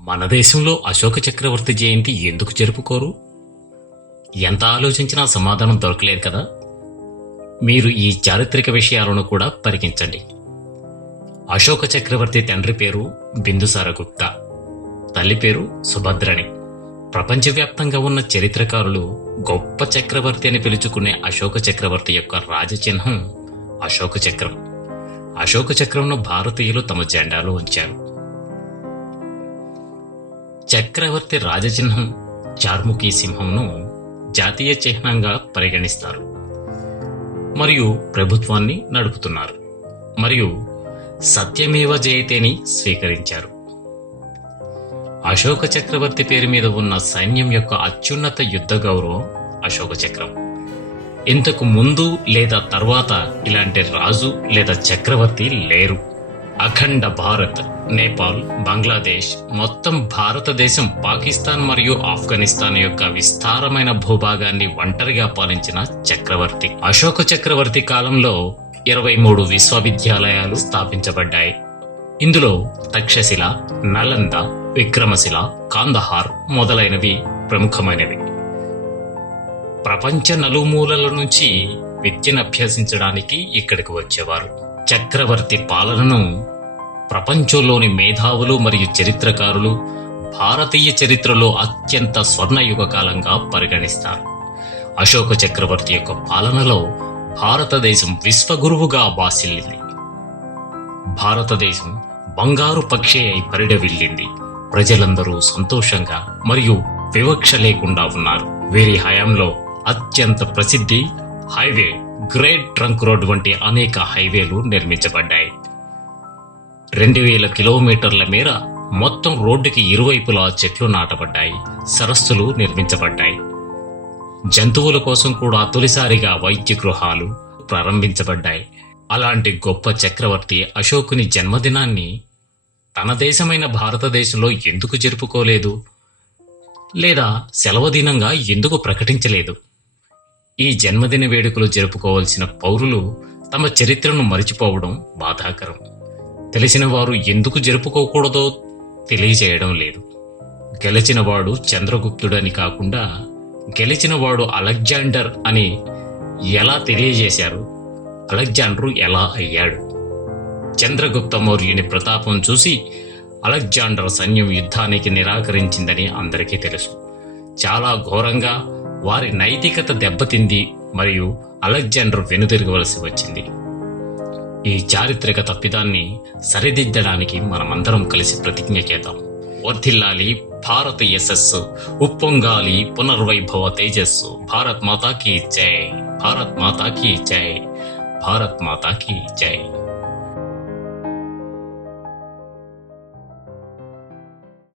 మన దేశంలో అశోక చక్రవర్తి జయంతి ఎందుకు జరుపుకోరు? ఎంత ఆలోచించినా సమాధానం దొరకలేదు కదా? మీరు ఈ చారిత్రక విషయాలను కూడా పరికించండి. అశోక చక్రవర్తి తండ్రి పేరు బిందుసార గుప్తా. తల్లి పేరు సుభద్రని ప్రపంచవ్యాప్తంగా ఉన్న చరిత్రకారులు గొప్ప చక్రవర్తి అని పిలుచుకునే అశోక చక్రవర్తి యొక్క రాజచిహ్నం అశోక చక్రం. అశోక చక్రంను భారతీయులు తమ జెండాలో ఉంచారు. చక్రవర్తి రాజచిహ్నం చార్ముఖీ సింహంను జాతీయ చిహ్నంగా పరిగణిస్తారు. మరియు ప్రభుత్వాన్ని నడుపుతున్నారు. మరియు సత్యమేవ జయతేని స్వీకరించారు. అశోక చక్రవర్తి పేరు మీద ఉన్న సైన్యం యొక్క అత్యున్నత యుద్ధ గౌరవం అశోక చక్రం. ఇంతకు ముందు లేదా తర్వాత ఇలాంటి రాజు లేదా చక్రవర్తి లేరు. అఖండ భారత్ నేపాల్ బంగ్లాదేశ్ మొత్తం భారతదేశం పాకిస్తాన్ మరియు ఆఫ్ఘనిస్తాన్ యొక్క విస్తారమైన భూభాగాన్ని ఒంటరిగా పాలించిన చక్రవర్తి. అశోక చక్రవర్తి కాలంలో ఇరవై మూడు విశ్వవిద్యాలయాలు స్థాపించబడ్డాయి. ఇందులో తక్షశిల నలంద విక్రమశిల కాందహార్ మొదలైనవి ప్రముఖమైనవి. ప్రపంచ నలుమూలల నుంచి విద్యను అభ్యసించడానికి ఇక్కడికి వచ్చేవారు. చక్రవర్తి పాలనను ప్రపంచంలోని మేధావులు మరియు చరిత్రకారులు భారతీయ చరిత్రలో అత్యంత స్వర్ణయుగ కాలంగా పరిగణిస్తారు. అశోక చక్రవర్తి యొక్క పాలనలో భారతదేశం విశ్వగురువుగా బాసిల్లింది భారతదేశం బంగారు పక్షి అయి పరిడవిల్లింది. ప్రజలందరూ సంతోషంగా మరియు వివక్ష లేకుండా ఉన్నారు. వీరి హయాంలో అత్యంత ప్రసిద్ధి హైవే గ్రేట్ ట్రంక్ రోడ్ వంటి అనేక హైవేలు నిర్మించబడ్డాయి. రెండు వేల కిలోమీటర్ల మేర మొత్తం రోడ్డుకి ఇరువైపులా చెట్లు నాటబడ్డాయి సరస్సులు నిర్మించబడ్డాయి. జంతువుల కోసం కూడా తొలిసారిగా వైద్య గృహాలు ప్రారంభించబడ్డాయి. అలాంటి గొప్ప చక్రవర్తి అశోకుని జన్మదినాన్ని తన దేశమైన భారతదేశంలో ఎందుకు జరుపుకోలేదు? లేదా సెలవు దినంగా ఎందుకు ప్రకటించలేదు? ఈ జన్మదిన వేడుకలు జరుపుకోవాల్సిన పౌరులు తమ చరిత్రను మరిచిపోవడం బాధాకరం. తెలిసిన వారు ఎందుకు జరుపుకోకూడదో తెలియజేయడం లేదు. గెలిచినవాడు చంద్రగుప్తుడని కాకుండా గెలిచినవాడు అలెగ్జాండర్ అని ఎలా తెలియజేశారు? అలెగ్జాండరు ఎలా అయ్యాడు? చంద్రగుప్త మౌర్యుని ప్రతాపం చూసి అలెగ్జాండర్ సైన్యం యుద్ధానికి నిరాకరించిందని అందరికీ తెలుసు. చాలా ఘోరంగా వారి నైతికత దెబ్బతింది మరియు అలెగ్జాండర్ వెనుదిరగవలసి వచ్చింది. ఈ చారిత్రక తప్పిదాన్ని సరిదిద్దడానికి మనమందరం కలిసి ప్రతిజ్ఞ చేద్దాం. వర్ధిల్లాలి భారత యశస్సు ఉప్పొంగాలి పునర్వైభవ తేజస్సు. భారత్ మాతాకి జై. భారత్ మాతాకి జై. భారత్ మాతాకి జై.